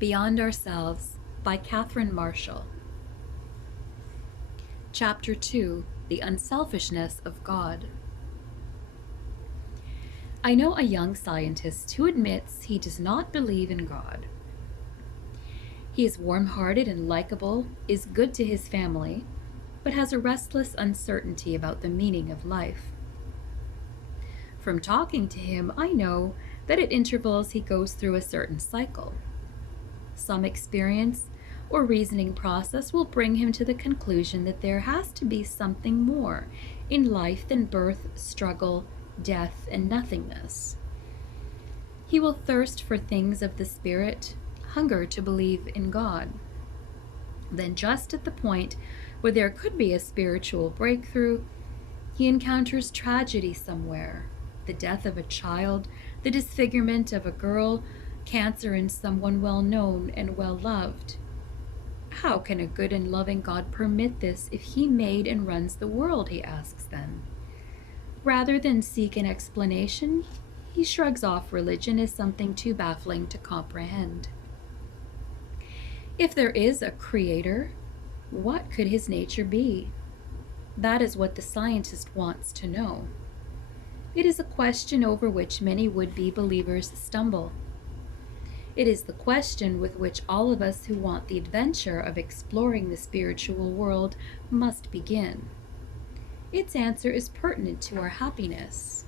Beyond Ourselves by Catherine Marshall. Chapter 2: The Unselfishness of God. I know a young scientist who admits he does not believe in God. He is warm-hearted and likable, is good to his family, but has a restless uncertainty about the meaning of life. From talking to him, I know that at intervals he goes through a certain cycle. Some experience or reasoning process will bring him to the conclusion that there has to be something more in life than birth, struggle, death, and nothingness. He will thirst for things of the spirit, hunger to believe in God. Then, just at the point where there could be a spiritual breakthrough, he encounters tragedy somewhere: the death of a child, the disfigurement of a girl, cancer in someone well known and well loved. How can a good and loving God permit this if he made and runs the world, he asks then. Rather than seek an explanation, he shrugs off religion as something too baffling to comprehend. If there is a creator, what could his nature be? That is what the scientist wants to know. It is a question over which many would-be believers stumble. It is the question with which all of us who want the adventure of exploring the spiritual world must begin. Its answer is pertinent to our happiness.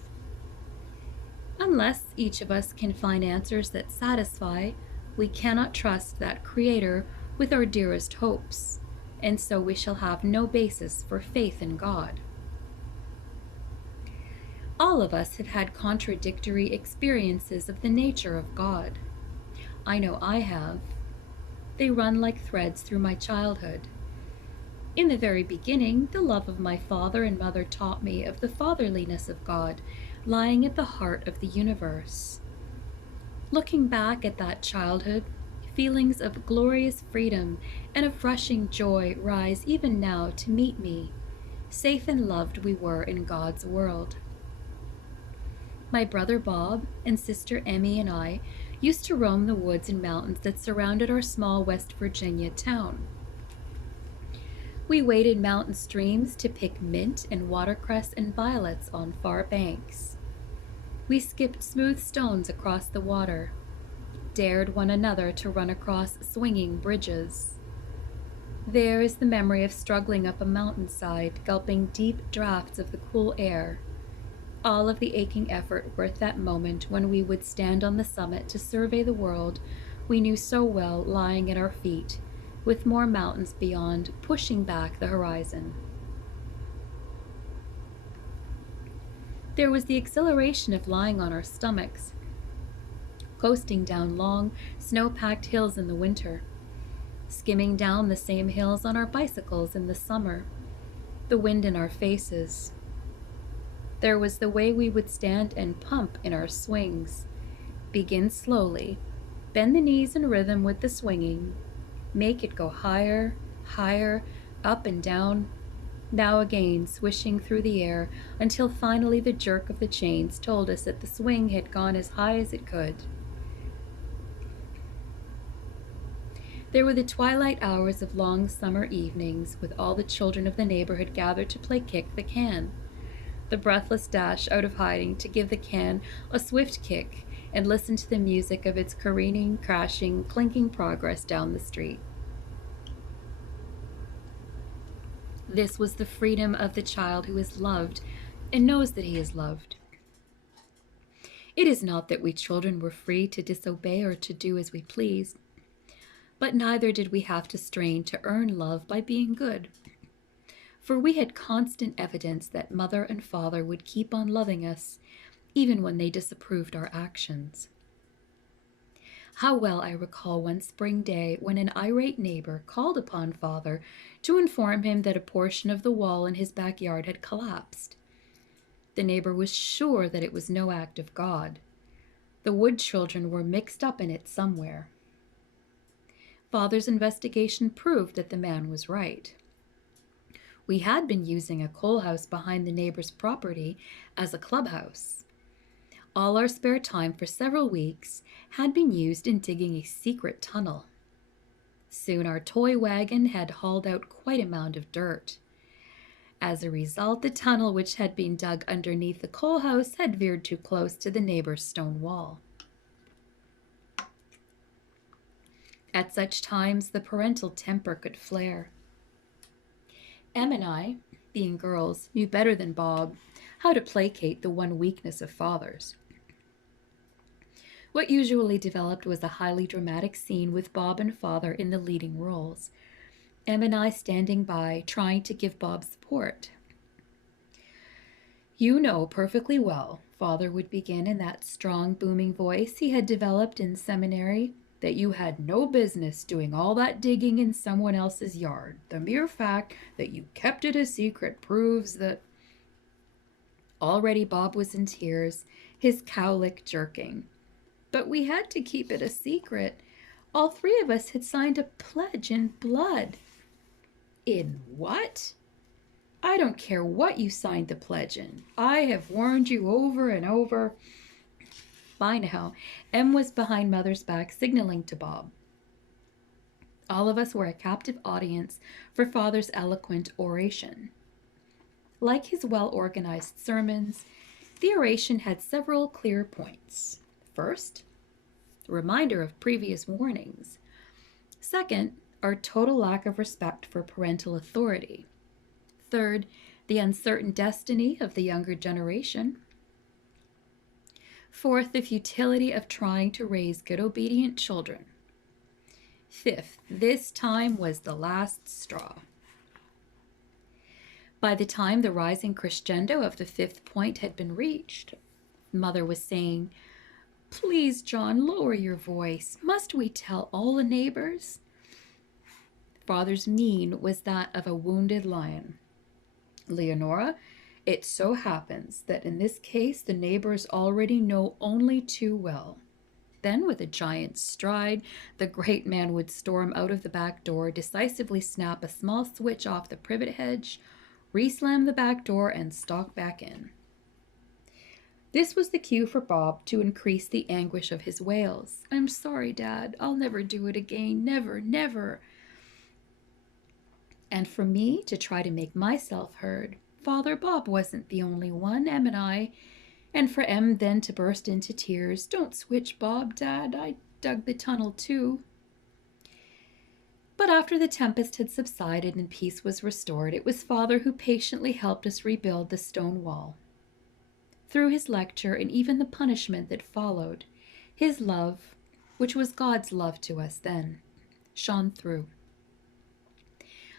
Unless each of us can find answers that satisfy, we cannot trust that Creator with our dearest hopes, and so we shall have no basis for faith in God. All of us have had contradictory experiences of the nature of God. I know I have. They run like threads through my childhood. In the very beginning, the love of my father and mother taught me of the fatherliness of God lying at the heart of the universe. Looking back at that childhood, feelings of glorious freedom and of rushing joy rise even now to meet me. Safe and loved we were in God's world. My brother Bob and sister Emmy and I used to roam the woods and mountains that surrounded our small West Virginia town. We waded mountain streams to pick mint and watercress and violets on far banks. We skipped smooth stones across the water, dared one another to run across swinging bridges. There is the memory of struggling up a mountainside, gulping deep draughts of the cool air. All of the aching effort worth that moment when we would stand on the summit to survey the world we knew so well lying at our feet, with more mountains beyond pushing back the horizon. There was the exhilaration of lying on our stomachs, coasting down long, snow-packed hills in the winter, skimming down the same hills on our bicycles in the summer, the wind in our faces. There was the way we would stand and pump in our swings. Begin slowly, bend the knees in rhythm with the swinging, make it go higher, higher, up and down, now again swishing through the air until finally the jerk of the chains told us that the swing had gone as high as it could. There were the twilight hours of long summer evenings, with all the children of the neighborhood gathered to play kick the can. The breathless dash out of hiding to give the can a swift kick and listen to the music of its careening, crashing, clinking progress down the street. This was the freedom of the child who is loved and knows that he is loved. It is not that we children were free to disobey or to do as we pleased, but neither did we have to strain to earn love by being good. For we had constant evidence that mother and father would keep on loving us, even when they disapproved our actions. How well I recall one spring day when an irate neighbor called upon father to inform him that a portion of the wall in his backyard had collapsed. The neighbor was sure that it was no act of God. The wood children were mixed up in it somewhere. Father's investigation proved that the man was right. We had been using a coal house behind the neighbor's property as a clubhouse. All our spare time for several weeks had been used in digging a secret tunnel. Soon our toy wagon had hauled out quite a mound of dirt. As a result, the tunnel which had been dug underneath the coal house had veered too close to the neighbor's stone wall. At such times, the parental temper could flare. Em and I, being girls, knew better than Bob how to placate the one weakness of fathers. What usually developed was a highly dramatic scene with Bob and Father in the leading roles, Em and I standing by, trying to give Bob support. "You know perfectly well," Father would begin in that strong, booming voice he had developed in seminary, "that you had no business doing all that digging in someone else's yard. The mere fact that you kept it a secret proves that—" Already Bob was in tears, his cowlick jerking. "But we had to keep it a secret. All three of us had signed a pledge in blood." "In what?" "I don't care what you signed the pledge in. I have warned you over and over." By now, Em was behind Mother's back, signaling to Bob. All of us were a captive audience for Father's eloquent oration. Like his well-organized sermons, the oration had several clear points. First, a reminder of previous warnings. Second, our total lack of respect for parental authority. Third, the uncertain destiny of the younger generation. Fourth, the futility of trying to raise good, obedient children. Fifth, this time was the last straw. By the time the rising crescendo of the fifth point had been reached, Mother was saying, "Please, John, lower your voice. Must we tell all the neighbors?" Father's mien was that of a wounded lion. "Leonora, it so happens that in this case the neighbors already know only too well." Then, with a giant stride, the great man would storm out of the back door, decisively snap a small switch off the privet hedge, re-slam the back door, and stalk back in. This was the cue for Bob to increase the anguish of his wails. "I'm sorry, Dad. I'll never do it again. Never, never." And for me to try to make myself heard. Father, Bob wasn't the only one, Em and I. And for Em then to burst into tears. "Don't switch, Bob, Dad. I dug the tunnel too." But after the tempest had subsided and peace was restored, it was Father who patiently helped us rebuild the stone wall. Through his lecture and even the punishment that followed, his love, which was God's love to us then, shone through.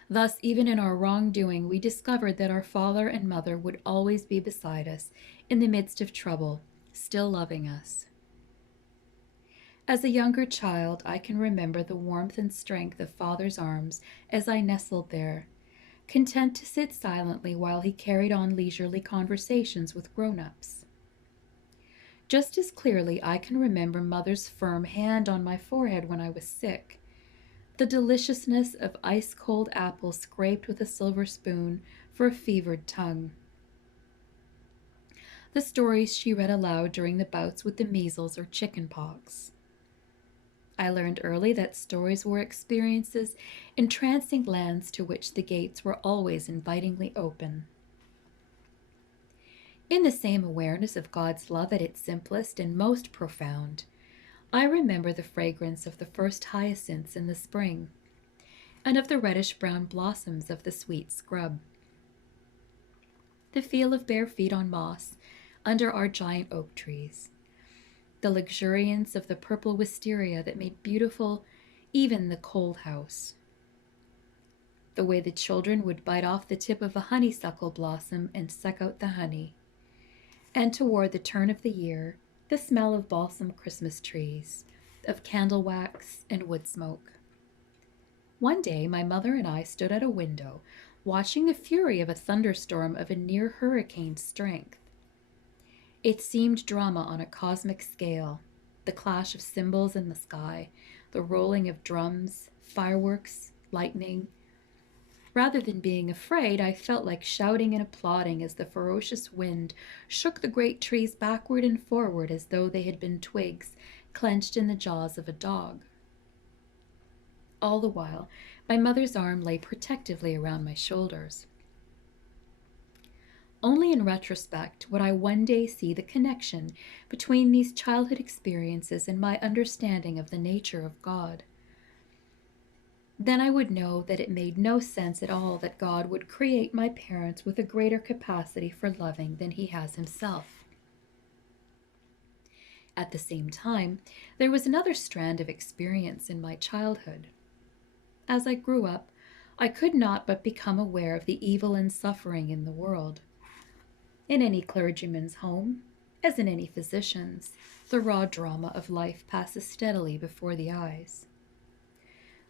Thus, even in our wrongdoing, we discovered that our Father and Mother would always be beside us in the midst of trouble, still loving us. As a younger child, I can remember the warmth and strength of Father's arms as I nestled there, content to sit silently while he carried on leisurely conversations with grown-ups. Just as clearly, I can remember Mother's firm hand on my forehead when I was sick, the deliciousness of ice-cold apples scraped with a silver spoon for a fevered tongue. The stories she read aloud during the bouts with the measles or chicken pox. I learned early that stories were experiences, entrancing lands to which the gates were always invitingly open. In the same awareness of God's love at its simplest and most profound, I remember the fragrance of the first hyacinths in the spring, and of the reddish-brown blossoms of the sweet scrub. The feel of bare feet on moss under our giant oak trees. The luxuriance of the purple wisteria that made beautiful even the cold house. The way the children would bite off the tip of a honeysuckle blossom and suck out the honey. And toward the turn of the year, the smell of balsam Christmas trees, of candle wax and wood smoke. One day, my mother and I stood at a window, watching the fury of a thunderstorm of a near hurricane strength. It seemed drama on a cosmic scale, the clash of cymbals in the sky, the rolling of drums, fireworks, lightning. Rather than being afraid, I felt like shouting and applauding as the ferocious wind shook the great trees backward and forward as though they had been twigs clenched in the jaws of a dog. All the while, my mother's arm lay protectively around my shoulders. Only in retrospect would I one day see the connection between these childhood experiences and my understanding of the nature of God. Then I would know that it made no sense at all that God would create my parents with a greater capacity for loving than He has Himself. At the same time, there was another strand of experience in my childhood. As I grew up, I could not but become aware of the evil and suffering in the world. In any clergyman's home, as in any physician's, the raw drama of life passes steadily before the eyes.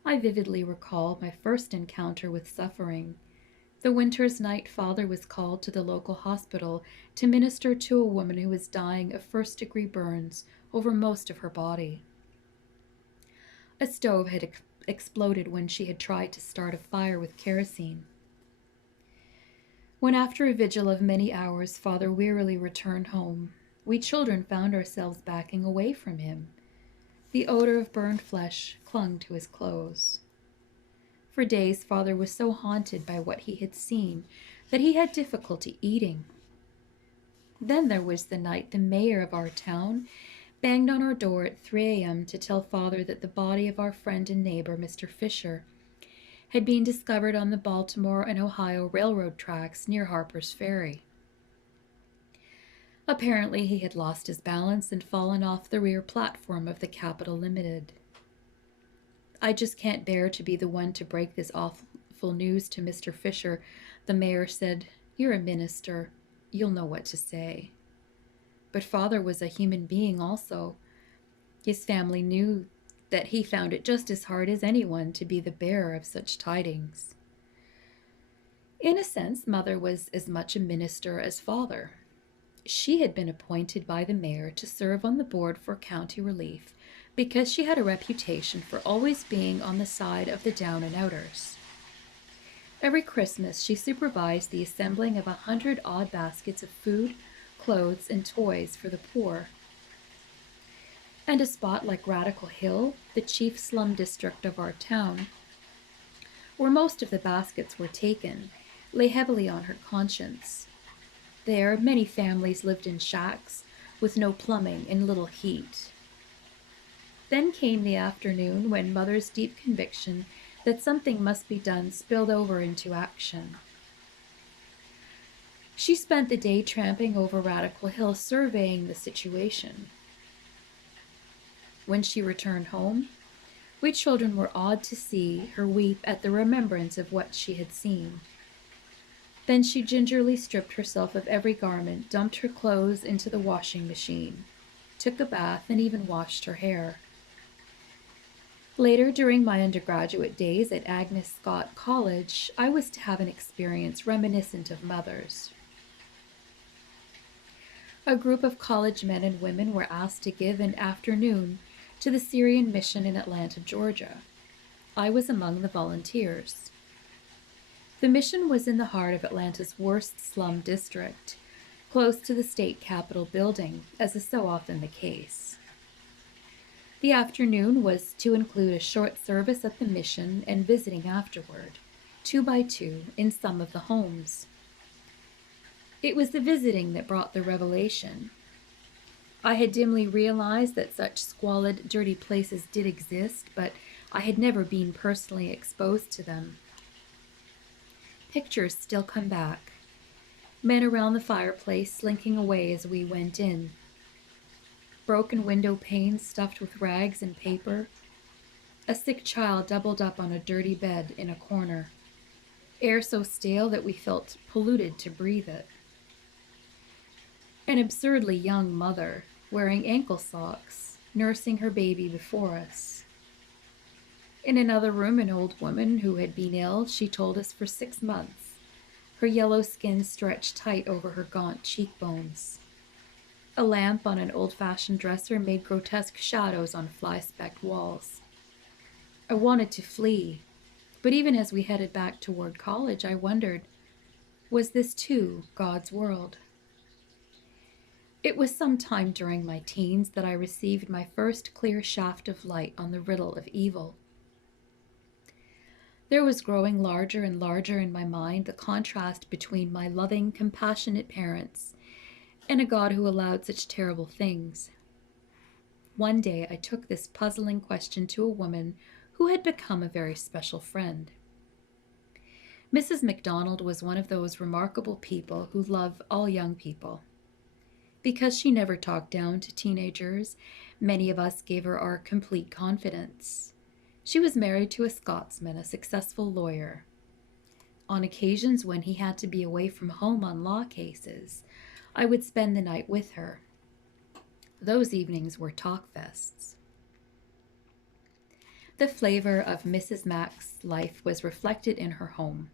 I vividly recall my first encounter with suffering. The winter's night, Father was called to the local hospital to minister to a woman who was dying of first-degree burns over most of her body. A stove had exploded when she had tried to start a fire with kerosene. When after a vigil of many hours, Father wearily returned home, we children found ourselves backing away from him. The odor of burned flesh clung to his clothes. For days, Father was so haunted by what he had seen that he had difficulty eating. Then there was the night the mayor of our town banged on our door at 3 a.m. to tell Father that the body of our friend and neighbor, Mr. Fisher, had been discovered on the Baltimore and Ohio railroad tracks near Harper's Ferry. Apparently, he had lost his balance and fallen off the rear platform of the Capital Limited. I just can't bear to be the one to break this awful news to Mr. Fisher, the mayor said. You're a minister. You'll know what to say. But Father was a human being also. His family knew that he found it just as hard as anyone to be the bearer of such tidings. In a sense, Mother was as much a minister as Father. She had been appointed by the mayor to serve on the board for county relief because she had a reputation for always being on the side of the down and outers. Every Christmas, she supervised the assembling of 100 odd baskets of food, clothes, and toys for the poor. And a spot like Radical Hill, the chief slum district of our town, where most of the baskets were taken, lay heavily on her conscience. There, many families lived in shacks with no plumbing and little heat. Then came the afternoon when Mother's deep conviction that something must be done spilled over into action. She spent the day tramping over Radical Hill surveying the situation. When she returned home, we children were awed to see her weep at the remembrance of what she had seen. Then she gingerly stripped herself of every garment, dumped her clothes into the washing machine, took a bath, and even washed her hair. Later, during my undergraduate days at Agnes Scott College, I was to have an experience reminiscent of Mother's. A group of college men and women were asked to give an afternoon to the Syrian mission in Atlanta, Georgia. I was among the volunteers. The mission was in the heart of Atlanta's worst slum district, close to the state capitol building, as is so often the case. The afternoon was to include a short service at the mission and visiting afterward, 2 by 2, in some of the homes. It was the visiting that brought the revelation. I had dimly realized that such squalid, dirty places did exist, but I had never been personally exposed to them. Pictures still come back. Men around the fireplace slinking away as we went in. Broken window panes stuffed with rags and paper. A sick child doubled up on a dirty bed in a corner. Air so stale that we felt polluted to breathe it. An absurdly young mother, wearing ankle socks, nursing her baby before us. In another room, an old woman who had been ill, she told us, for 6 months. Her yellow skin stretched tight over her gaunt cheekbones. A lamp on an old-fashioned dresser made grotesque shadows on fly-specked walls. I wanted to flee. But even as we headed back toward college, I wondered, was this too God's world? It was some time during my teens that I received my first clear shaft of light on the riddle of evil. There was growing larger and larger in my mind the contrast between my loving, compassionate parents and a God who allowed such terrible things. One day I took this puzzling question to a woman who had become a very special friend. Mrs. MacDonald was one of those remarkable people who love all young people. Because she never talked down to teenagers, many of us gave her our complete confidence. She was married to a Scotsman, a successful lawyer. On occasions when he had to be away from home on law cases, I would spend the night with her. Those evenings were talk fests. The flavor of Mrs. Mack's life was reflected in her home.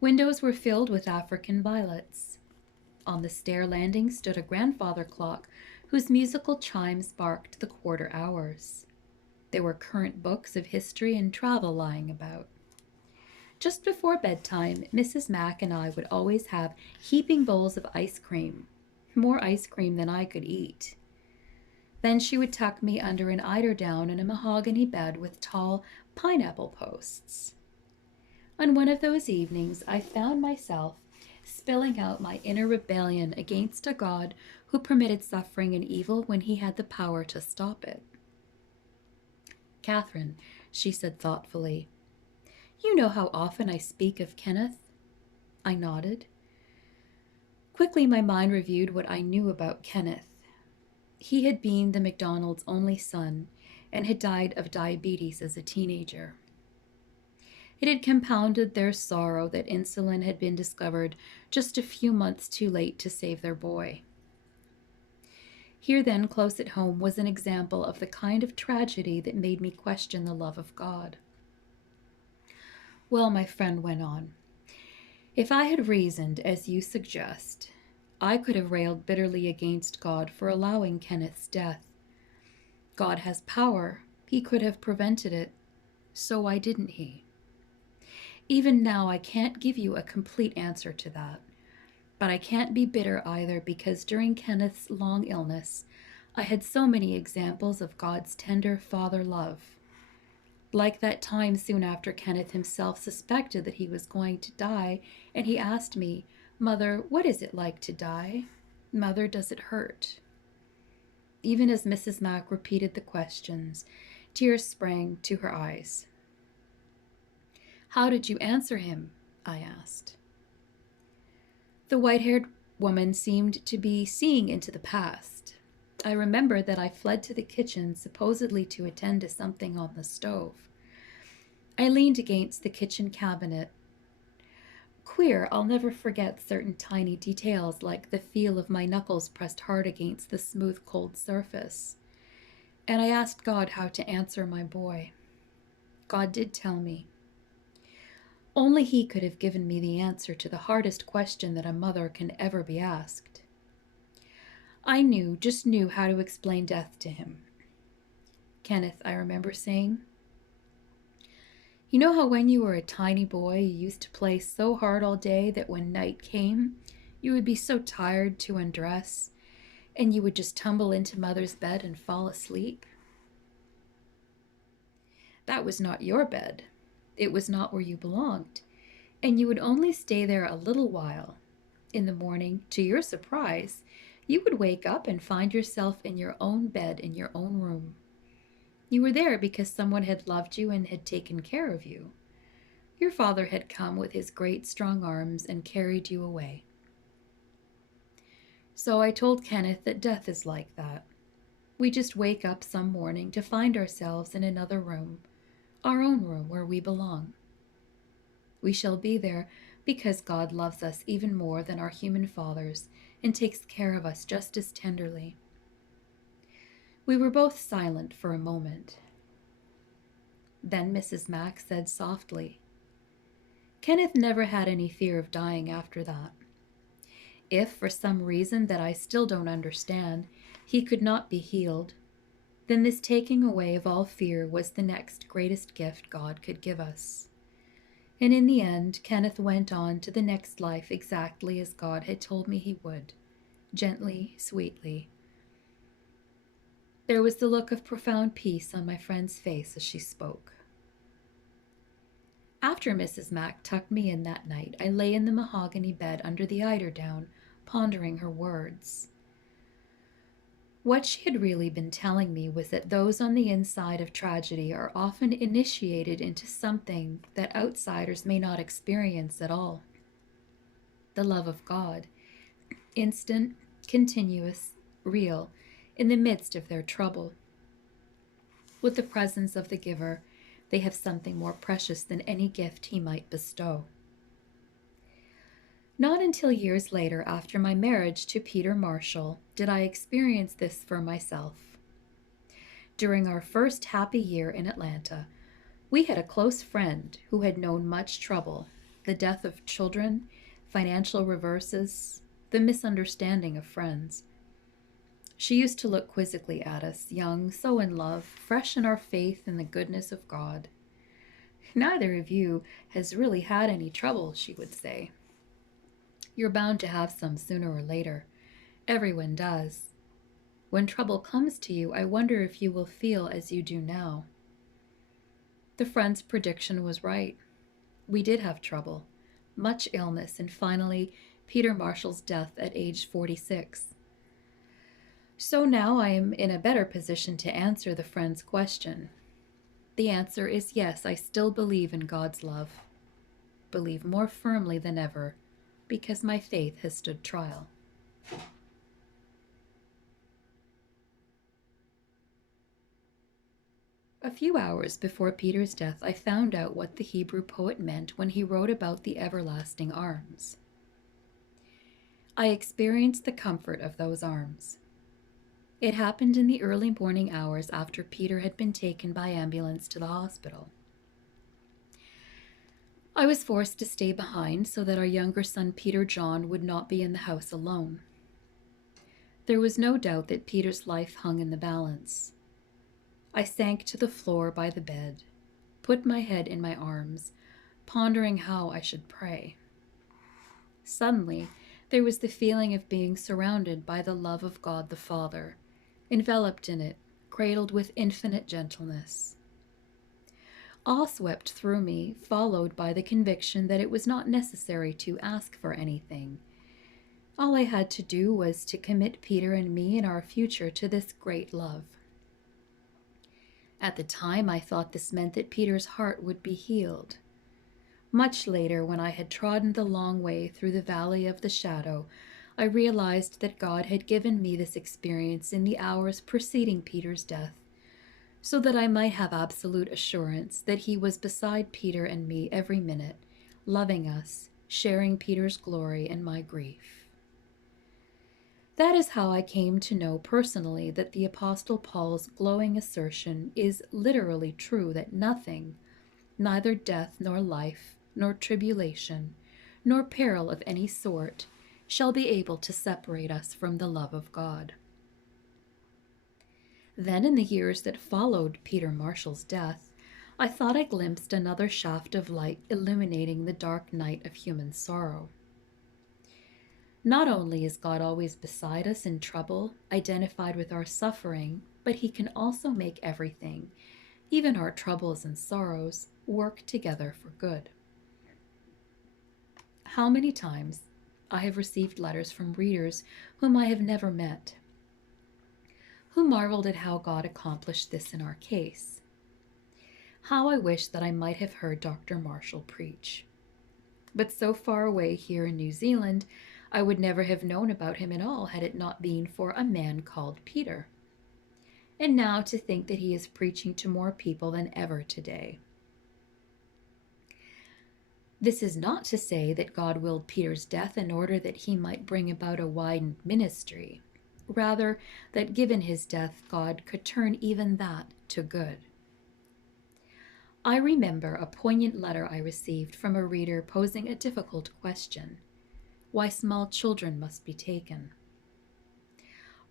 Windows were filled with African violets. On the stair landing stood a grandfather clock whose musical chimes barked the quarter hours. There were current books of history and travel lying about. Just before bedtime, Mrs. Mack and I would always have heaping bowls of ice cream, more ice cream than I could eat. Then she would tuck me under an eiderdown in a mahogany bed with tall pineapple posts. On one of those evenings, I found myself spilling out my inner rebellion against a God who permitted suffering and evil when he had the power to stop it. "Catherine," she said thoughtfully, "you know how often I speak of Kenneth?" I nodded. Quickly my mind reviewed what I knew about Kenneth. He had been the MacDonalds' only son and had died of diabetes as a teenager. It had compounded their sorrow that insulin had been discovered just a few months too late to save their boy. Here then, close at home, was an example of the kind of tragedy that made me question the love of God. "Well," my friend went on, "if I had reasoned as you suggest, I could have railed bitterly against God for allowing Kenneth's death. God has power. He could have prevented it. So why didn't he? Even now, I can't give you a complete answer to that. But I can't be bitter either, because during Kenneth's long illness, I had so many examples of God's tender father love. Like that time soon after Kenneth himself suspected that he was going to die, and he asked me, 'Mother, what is it like to die? Mother, does it hurt?' Even as Mrs. Mack repeated the questions, tears sprang to her eyes. 'How did you answer him?' I asked. The white-haired woman seemed to be seeing into the past. I remember that I fled to the kitchen, supposedly to attend to something on the stove. I leaned against the kitchen cabinet. Queer, I'll never forget certain tiny details, like the feel of my knuckles pressed hard against the smooth, cold surface. And I asked God how to answer my boy. God did tell me. Only he could have given me the answer to the hardest question that a mother can ever be asked. I just knew how to explain death to him. 'Kenneth,' I remember saying, 'you know how when you were a tiny boy you used to play so hard all day that when night came, you would be so tired to undress, and you would just tumble into Mother's bed and fall asleep? That was not your bed. It was not where you belonged, and you would only stay there a little while. In the morning, to your surprise, you would wake up and find yourself in your own bed in your own room. You were there because someone had loved you and had taken care of you. Your father had come with his great strong arms and carried you away.' So I told Kenneth that death is like that. We just wake up some morning to find ourselves in another room, our own room where we belong. We shall be there because God loves us even more than our human fathers and takes care of us just as tenderly." We were both silent for a moment. Then Mrs. Mack said softly, "Kenneth never had any fear of dying after that. If, for some reason that I still don't understand, he could not be healed, then this taking away of all fear was the next greatest gift God could give us. And in the end, Kenneth went on to the next life exactly as God had told me he would, gently, sweetly. There was the look of profound peace on my friend's face as she spoke. After Mrs. Mack tucked me in that night, I lay in the mahogany bed under the eiderdown, pondering her words. What she had really been telling me was that those on the inside of tragedy are often initiated into something that outsiders may not experience at all. The love of God, instant, continuous, real, in the midst of their trouble. With the presence of the giver, they have something more precious than any gift he might bestow. Not until years later, after my marriage to Peter Marshall, did I experience this for myself. During our first happy year in Atlanta, we had a close friend who had known much trouble, the death of children, financial reverses, the misunderstanding of friends. She used to look quizzically at us, young, so in love, fresh in our faith in the goodness of God. Neither of you has really had any trouble, she would say. You're bound to have some sooner or later. Everyone does. When trouble comes to you, I wonder if you will feel as you do now. The friend's prediction was right. We did have trouble, much illness, and finally, Peter Marshall's death at age 46. So now I am in a better position to answer the friend's question. The answer is yes, I still believe in God's love. Believe more firmly than ever, because my faith has stood trial. A few hours before Peter's death, I found out what the Hebrew poet meant when he wrote about the everlasting arms. I experienced the comfort of those arms. It happened in the early morning hours after Peter had been taken by ambulance to the hospital. I was forced to stay behind so that our younger son Peter John would not be in the house alone. There was no doubt that Peter's life hung in the balance. I sank to the floor by the bed, put my head in my arms, pondering how I should pray. Suddenly, there was the feeling of being surrounded by the love of God the Father, enveloped in it, cradled with infinite gentleness. Awe swept through me, followed by the conviction that it was not necessary to ask for anything. All I had to do was to commit Peter and me and our future to this great love. At the time, I thought this meant that Peter's heart would be healed. Much later, when I had trodden the long way through the valley of the shadow, I realized that God had given me this experience in the hours preceding Peter's death, so that I might have absolute assurance that he was beside Peter and me every minute, loving us, sharing Peter's glory and my grief. That is how I came to know personally that the Apostle Paul's glowing assertion is literally true, that nothing, neither death nor life, nor tribulation, nor peril of any sort, shall be able to separate us from the love of God. Then, in the years that followed Peter Marshall's death, I thought I glimpsed another shaft of light illuminating the dark night of human sorrow. Not only is God always beside us in trouble, identified with our suffering, but he can also make everything, even our troubles and sorrows, work together for good. How many times I have received letters from readers whom I have never met, who marveled at how God accomplished this in our case. How I wish that I might have heard Dr. Marshall preach. But so far away here in New Zealand, I would never have known about him at all had it not been for a man called Peter. And now to think that he is preaching to more people than ever today. This is not to say that God willed Peter's death in order that he might bring about a widened ministry. Rather, that given his death, God could turn even that to good. I remember a poignant letter I received from a reader posing a difficult question: why small children must be taken.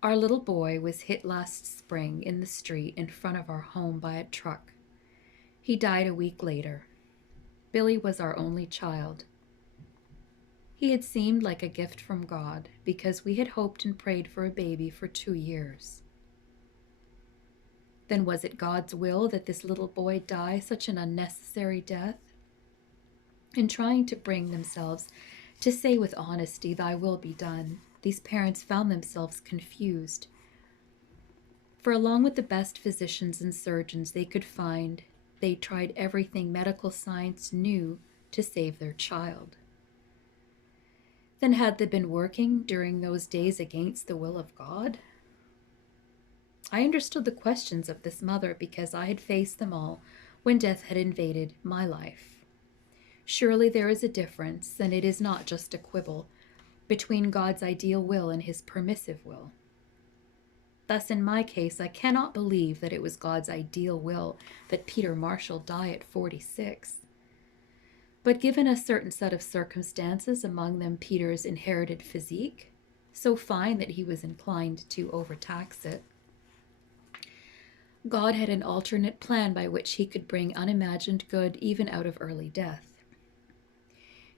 Our little boy was hit last spring in the street in front of our home by a truck. He died a week later. Billy was our only child. He had seemed like a gift from God because we had hoped and prayed for a baby for 2 years. Then was it God's will that this little boy die such an unnecessary death? In trying to bring themselves to say with honesty, "Thy will be done," these parents found themselves confused. For along with the best physicians and surgeons they could find, they tried everything medical science knew to save their child. Then had they been working during those days against the will of God? I understood the questions of this mother because I had faced them all when death had invaded my life. Surely there is a difference, and it is not just a quibble, between God's ideal will and his permissive will. Thus, in my case, I cannot believe that it was God's ideal will that Peter Marshall die at 46. But given a certain set of circumstances, among them Peter's inherited physique, so fine that he was inclined to overtax it, God had an alternate plan by which he could bring unimagined good even out of early death.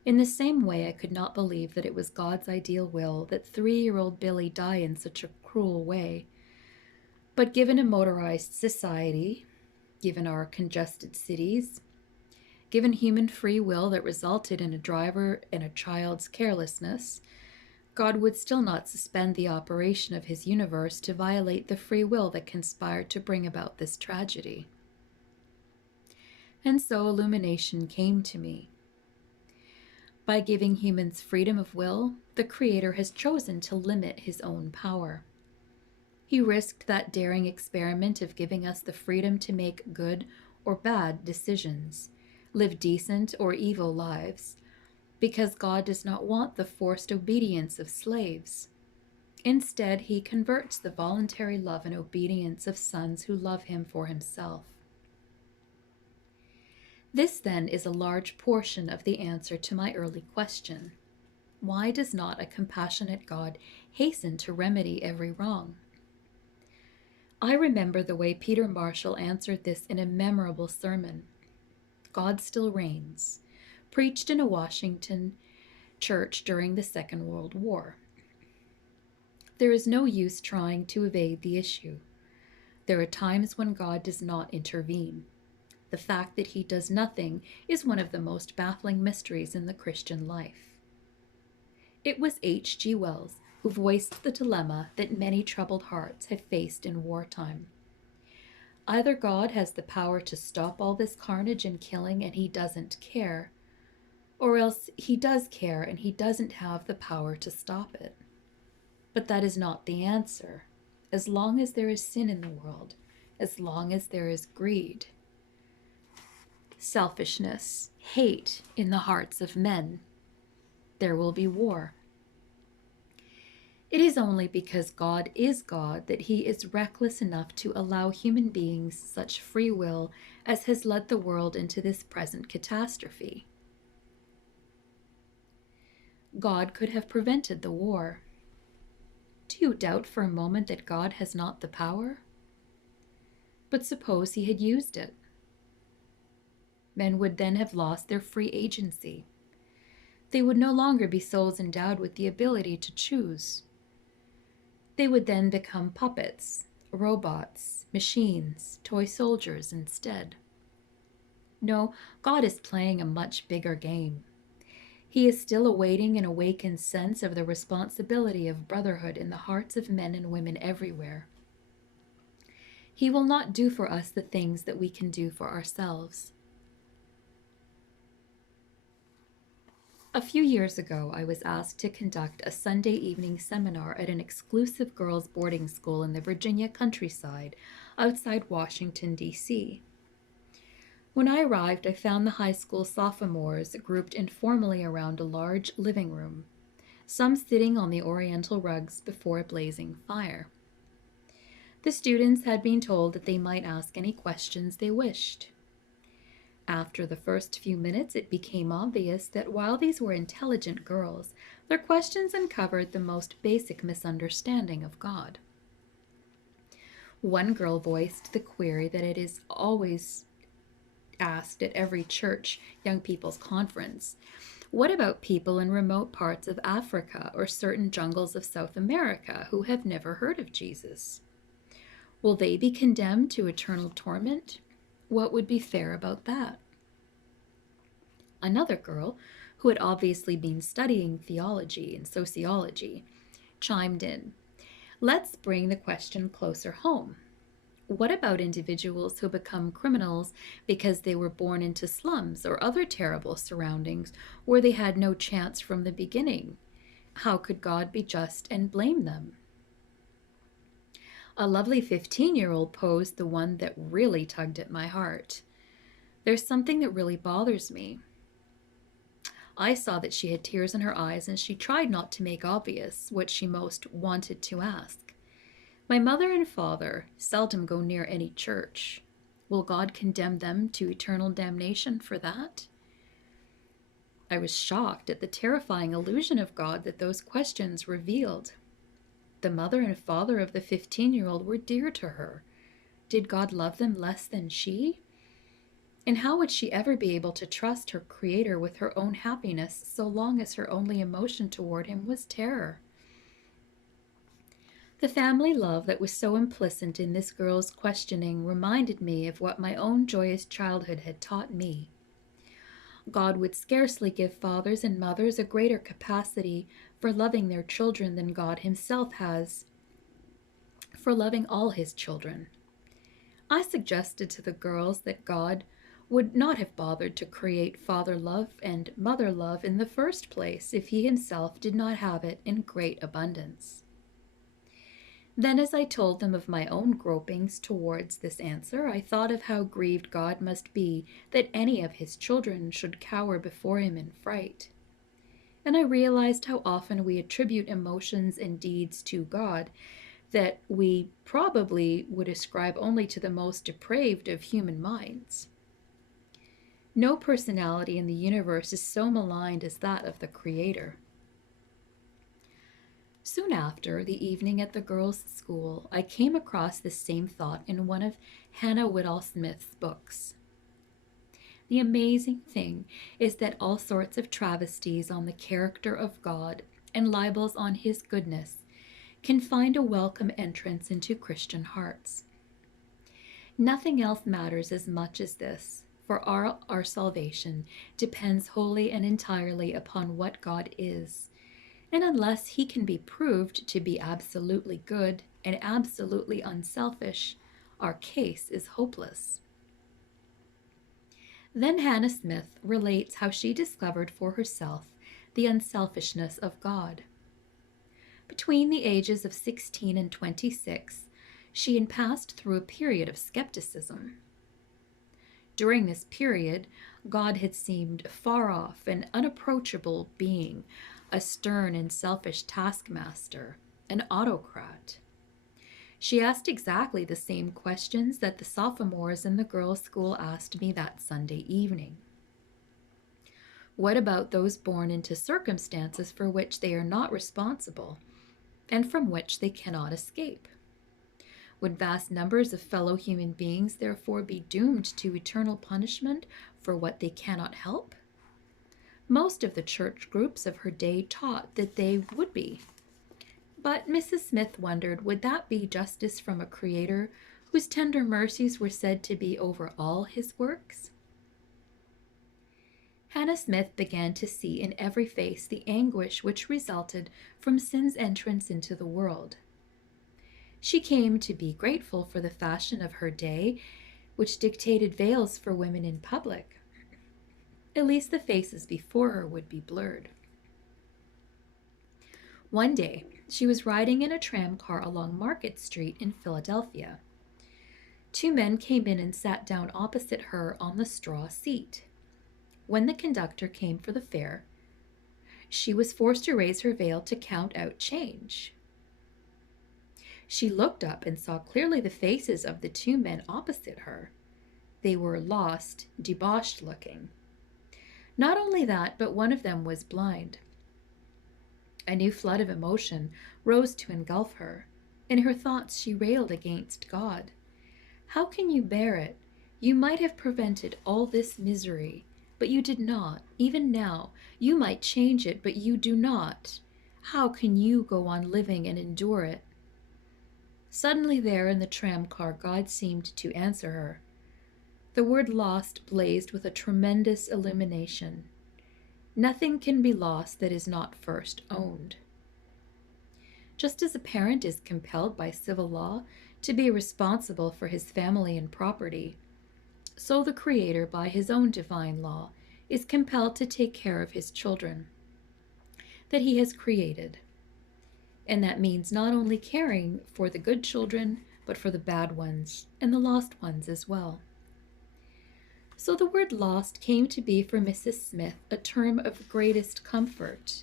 In the same way, I could not believe that it was God's ideal will that 3-year-old Billy die in such a cruel way. But given a motorized society, given our congested cities, given human free will that resulted in a driver and a child's carelessness, God would still not suspend the operation of his universe to violate the free will that conspired to bring about this tragedy. And so illumination came to me. By giving humans freedom of will, the Creator has chosen to limit his own power. He risked that daring experiment of giving us the freedom to make good or bad decisions, live decent or evil lives, because God does not want the forced obedience of slaves. Instead, he converts the voluntary love and obedience of sons who love him for himself. This, then, is a large portion of the answer to my early question. Why does not a compassionate God hasten to remedy every wrong? I remember the way Peter Marshall answered this in a memorable sermon. God Still Reigns, preached in a Washington church during the Second World War. There is no use trying to evade the issue. There are times when God does not intervene. The fact that he does nothing is one of the most baffling mysteries in the Christian life. It was H.G. Wells who voiced the dilemma that many troubled hearts have faced in wartime. Either God has the power to stop all this carnage and killing and he doesn't care, or else he does care and he doesn't have the power to stop it. But that is not the answer. As long as there is sin in the world, as long as there is greed, selfishness, hate in the hearts of men, there will be war. It is only because God is God that he is reckless enough to allow human beings such free will as has led the world into this present catastrophe. God could have prevented the war. Do you doubt for a moment that God has not the power? But suppose he had used it. Men would then have lost their free agency. They would no longer be souls endowed with the ability to choose. They would then become puppets, robots, machines, toy soldiers instead. No, God is playing a much bigger game. He is still awaiting an awakened sense of the responsibility of brotherhood in the hearts of men and women everywhere. He will not do for us the things that we can do for ourselves. A few years ago, I was asked to conduct a Sunday evening seminar at an exclusive girls' boarding school in the Virginia countryside outside Washington, D.C. When I arrived, I found the high school sophomores grouped informally around a large living room, some sitting on the oriental rugs before a blazing fire. The students had been told that they might ask any questions they wished. After the first few minutes, it became obvious that while these were intelligent girls, their questions uncovered the most basic misunderstanding of God. One girl voiced the query that it is always asked at every church young people's conference. What about people in remote parts of Africa or certain jungles of South America who have never heard of Jesus? Will they be condemned to eternal torment? What would be fair about that? Another girl, who had obviously been studying theology and sociology, chimed in. Let's bring the question closer home. What about individuals who become criminals because they were born into slums or other terrible surroundings where they had no chance from the beginning? How could God be just and blame them? A lovely 15-year-old posed the one that really tugged at my heart. There's something that really bothers me. I saw that she had tears in her eyes, and she tried not to make obvious what she most wanted to ask. My mother and father seldom go near any church. Will God condemn them to eternal damnation for that? I was shocked at the terrifying illusion of God that those questions revealed. The mother and father of the 15-year-old were dear to her. Did God love them less than she? And how would she ever be able to trust her Creator with her own happiness so long as her only emotion toward Him was terror? The family love that was so implicit in this girl's questioning reminded me of what my own joyous childhood had taught me. God would scarcely give fathers and mothers a greater capacity for loving their children than God Himself has for loving all His children. I suggested to the girls that God would not have bothered to create father love and mother love in the first place if He Himself did not have it in great abundance. Then, as I told them of my own gropings towards this answer, I thought of how grieved God must be that any of His children should cower before Him in fright. And I realized how often we attribute emotions and deeds to God that we probably would ascribe only to the most depraved of human minds. No personality in the universe is so maligned as that of the Creator. Soon after the evening at the girls' school, I came across this same thought in one of Hannah Whitall Smith's books. The amazing thing is that all sorts of travesties on the character of God and libels on His goodness can find a welcome entrance into Christian hearts. Nothing else matters as much as this, for our salvation depends wholly and entirely upon what God is. And unless He can be proved to be absolutely good and absolutely unselfish, our case is hopeless. Then Hannah Smith relates how she discovered for herself the unselfishness of God. Between the ages of 16 and 26, she had passed through a period of skepticism. During this period, God had seemed far off, an unapproachable being, a stern and selfish taskmaster, an autocrat. She asked exactly the same questions that the sophomores in the girls' school asked me that Sunday evening. What about those born into circumstances for which they are not responsible and from which they cannot escape? Would vast numbers of fellow human beings therefore be doomed to eternal punishment for what they cannot help? Most of the church groups of her day taught that they would be. But Mrs. Smith wondered, would that be justice from a Creator whose tender mercies were said to be over all His works? Hannah Smith began to see in every face the anguish which resulted from sin's entrance into the world. She came to be grateful for the fashion of her day, which dictated veils for women in public. At least the faces before her would be blurred. One day, she was riding in a tram car along Market Street in Philadelphia. Two men came in and sat down opposite her on the straw seat. When the conductor came for the fare, she was forced to raise her veil to count out change. She looked up and saw clearly the faces of the two men opposite her. They were lost, debauched looking. Not only that, but one of them was blind. A new flood of emotion rose to engulf her. In her thoughts she railed against God. How can you bear it? You might have prevented all this misery, but you did not. Even now, you might change it, but you do not. How can you go on living and endure it? Suddenly, there in the tramcar, God seemed to answer her. The word lost blazed with a tremendous illumination. Nothing can be lost that is not first owned. Just as a parent is compelled by civil law to be responsible for his family and property, so the Creator, by his own divine law, is compelled to take care of his children that he has created. And that means not only caring for the good children, but for the bad ones and the lost ones as well. So the word lost came to be for Mrs. Smith a term of greatest comfort.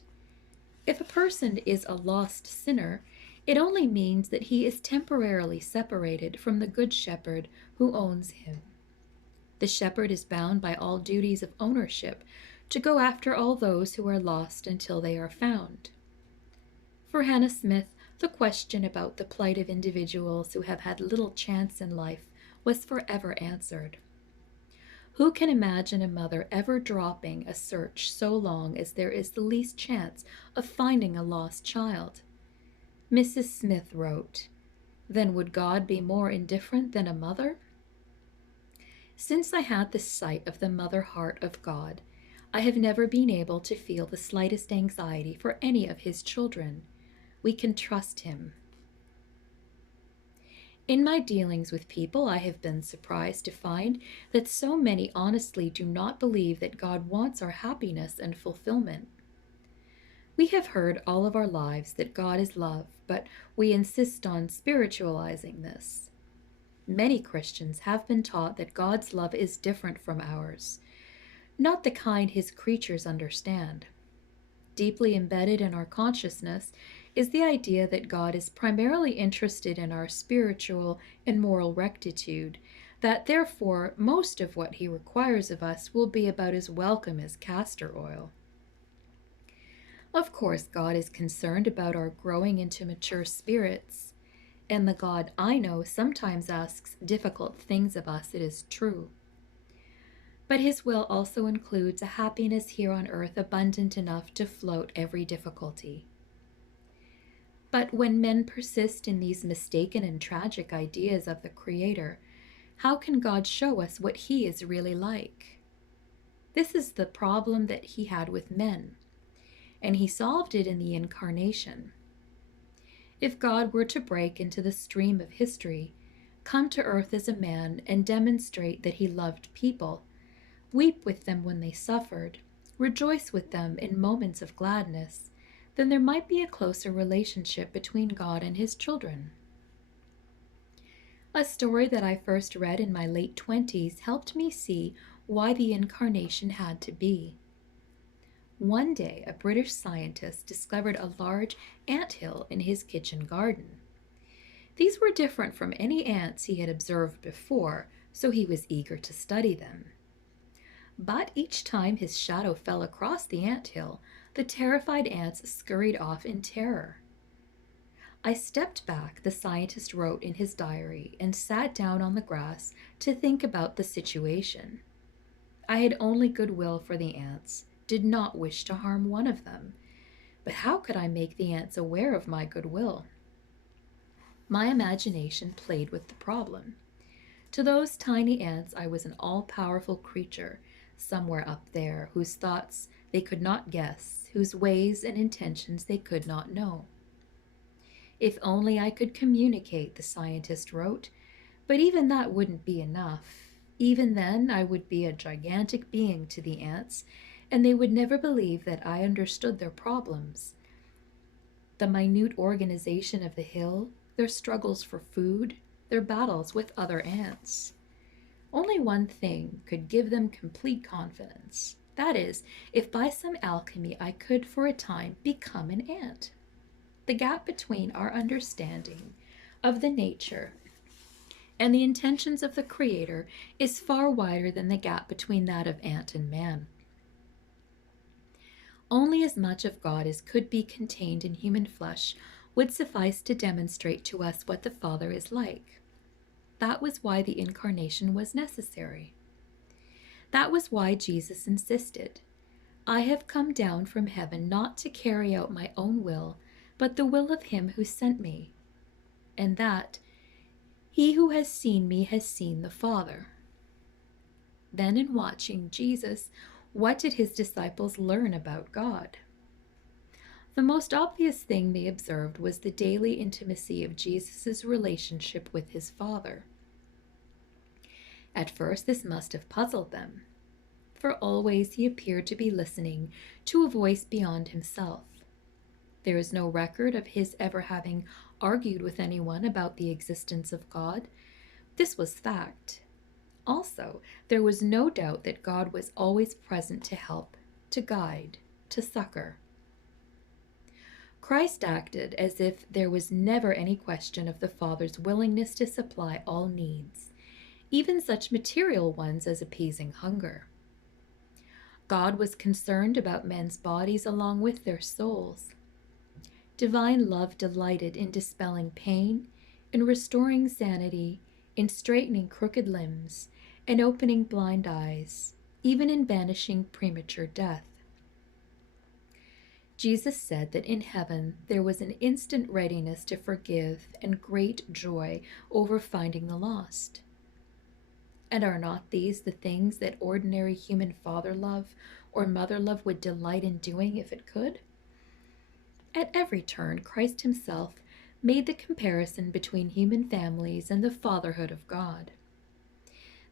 If a person is a lost sinner, it only means that he is temporarily separated from the good shepherd who owns him. The shepherd is bound by all duties of ownership to go after all those who are lost until they are found. For Hannah Smith, the question about the plight of individuals who have had little chance in life was forever answered. Who can imagine a mother ever dropping a search so long as there is the least chance of finding a lost child? Mrs. Smith wrote, "Then would God be more indifferent than a mother?" Since I had the sight of the mother heart of God, I have never been able to feel the slightest anxiety for any of his children. We can trust him. In my dealings with people, I have been surprised to find that so many honestly do not believe that God wants our happiness and fulfillment. We have heard all of our lives that God is love, but we insist on spiritualizing this. Many Christians have been taught that God's love is different from ours, not the kind his creatures understand. Deeply embedded in our consciousness is the idea that God is primarily interested in our spiritual and moral rectitude, that therefore most of what he requires of us will be about as welcome as castor oil. Of course, God is concerned about our growing into mature spirits, and the God I know sometimes asks difficult things of us, it is true. But his will also includes a happiness here on earth abundant enough to float every difficulty. But when men persist in these mistaken and tragic ideas of the Creator, how can God show us what he is really like? This is the problem that he had with men, and he solved it in the incarnation. If God were to break into the stream of history, come to earth as a man, and demonstrate that he loved people, weep with them when they suffered, rejoice with them in moments of gladness, then there might be a closer relationship between God and his children. A story that I first read in my late 20s helped me see why the incarnation had to be. One day, a British scientist discovered a large anthill in his kitchen garden. These were different from any ants he had observed before, so he was eager to study them. But each time his shadow fell across the anthill, the terrified ants scurried off in terror. I stepped back, the scientist wrote in his diary, and sat down on the grass to think about the situation. I had only goodwill for the ants, did not wish to harm one of them. But how could I make the ants aware of my goodwill? My imagination played with the problem. To those tiny ants, I was an all-powerful creature, somewhere up there, whose thoughts they could not guess, whose ways and intentions they could not know. If only I could communicate, the scientist wrote, but even that wouldn't be enough. Even then, I would be a gigantic being to the ants, and they would never believe that I understood their problems. The minute organization of the hill, their struggles for food, their battles with other ants. Only one thing could give them complete confidence. That is, if by some alchemy I could for a time become an ant. The gap between our understanding of the nature and the intentions of the Creator is far wider than the gap between that of ant and man. Only as much of God as could be contained in human flesh would suffice to demonstrate to us what the Father is like. That was why the incarnation was necessary. That was why Jesus insisted, "I have come down from heaven not to carry out my own will, but the will of him who sent me," and that "he who has seen me has seen the Father." Then, in watching Jesus, what did his disciples learn about God? The most obvious thing they observed was the daily intimacy of Jesus' relationship with his Father. At first, this must have puzzled them, for always he appeared to be listening to a voice beyond himself. There is no record of his ever having argued with anyone about the existence of God. This was fact. Also, there was no doubt that God was always present to help, to guide, to succor. Christ acted as if there was never any question of the Father's willingness to supply all needs, even such material ones as appeasing hunger. God was concerned about men's bodies along with their souls. Divine love delighted in dispelling pain, in restoring sanity, in straightening crooked limbs, and opening blind eyes, even in banishing premature death. Jesus said that in heaven there was an instant readiness to forgive and great joy over finding the lost. And are not these the things that ordinary human father love or mother love would delight in doing if it could? At every turn, Christ himself made the comparison between human families and the fatherhood of God.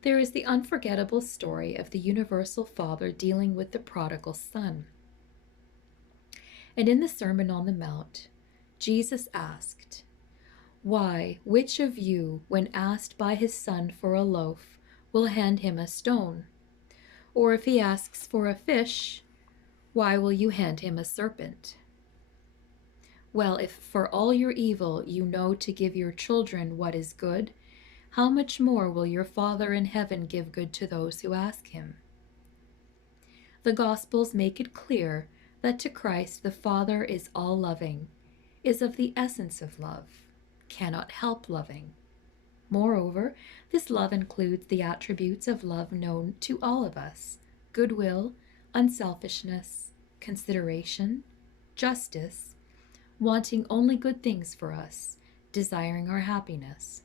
There is the unforgettable story of the universal Father dealing with the prodigal son. And in the Sermon on the Mount, Jesus asked, "Why, which of you, when asked by his son for a loaf, will hand him a stone? Or if he asks for a fish, why will you hand him a serpent? Well, if for all your evil you know to give your children what is good, how much more will your Father in heaven give good to those who ask him?" The Gospels make it clear that to Christ the Father is all-loving, is of the essence of love, cannot help loving. Moreover, this love includes the attributes of love known to all of us: goodwill, unselfishness, consideration, justice, wanting only good things for us, desiring our happiness.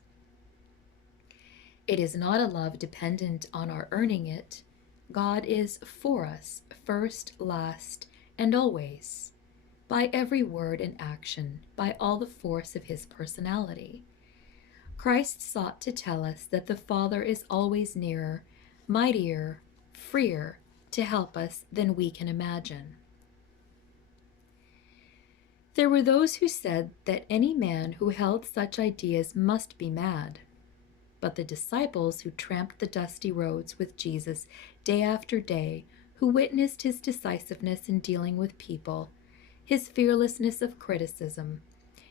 It is not a love dependent on our earning it. God is for us, first, last, and always, by every word and action, by all the force of his personality. Christ sought to tell us that the Father is always nearer, mightier, freer to help us than we can imagine. There were those who said that any man who held such ideas must be mad. But the disciples who tramped the dusty roads with Jesus day after day, who witnessed his decisiveness in dealing with people, his fearlessness of criticism,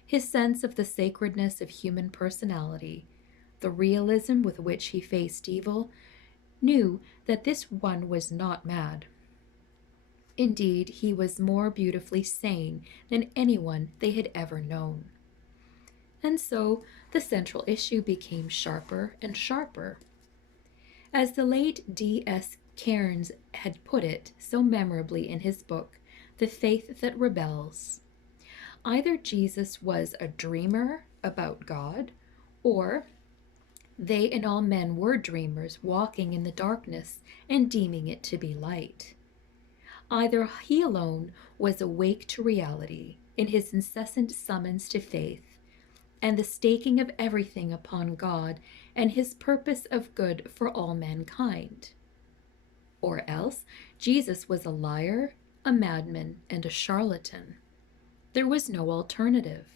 his sense of the sacredness of human personality, the realism with which he faced evil, knew that this one was not mad. Indeed, he was more beautifully sane than anyone they had ever known. And so the central issue became sharper and sharper. As the late D.S. Cairns had put it so memorably in his book, The Faith That Rebels, either Jesus was a dreamer about God, or they and all men were dreamers walking in the darkness and deeming it to be light. Either he alone was awake to reality in his incessant summons to faith, and the staking of everything upon God and his purpose of good for all mankind. Or else Jesus was a liar, a madman, and a charlatan. There was no alternative.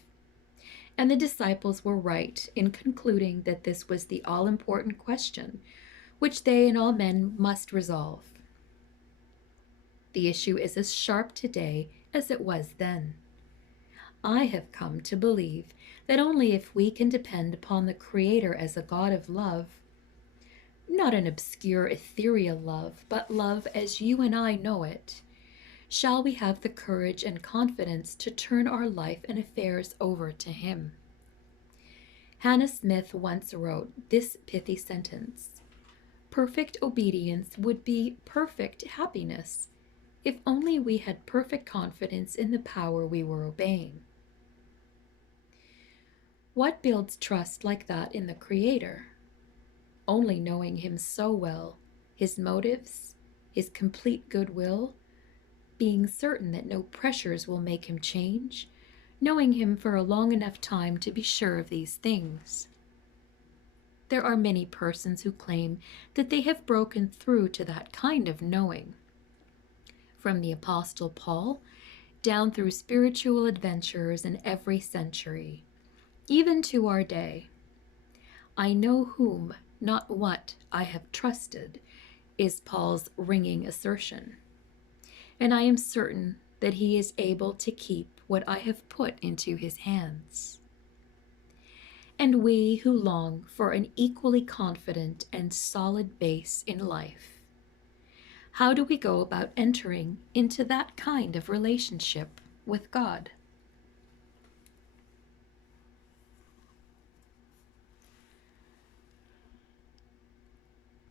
And the disciples were right in concluding that this was the all-important question which they and all men must resolve. The issue is as sharp today as it was then. I have come to believe that only if we can depend upon the Creator as a God of love, not an obscure ethereal love, but love as you and I know it, shall we have the courage and confidence to turn our life and affairs over to Him. Hannah Smith once wrote this pithy sentence: "Perfect obedience would be perfect happiness if only we had perfect confidence in the power we were obeying." What builds trust like that in the Creator? Only knowing Him so well, His motives, His complete goodwill, being certain that no pressures will make Him change, knowing Him for a long enough time to be sure of these things. There are many persons who claim that they have broken through to that kind of knowing. From the Apostle Paul, down through spiritual adventurers in every century, even to our day. "I know whom, not what, I have trusted," is Paul's ringing assertion. "And I am certain that he is able to keep what I have put into his hands." And we who long for an equally confident and solid base in life, how do we go about entering into that kind of relationship with God?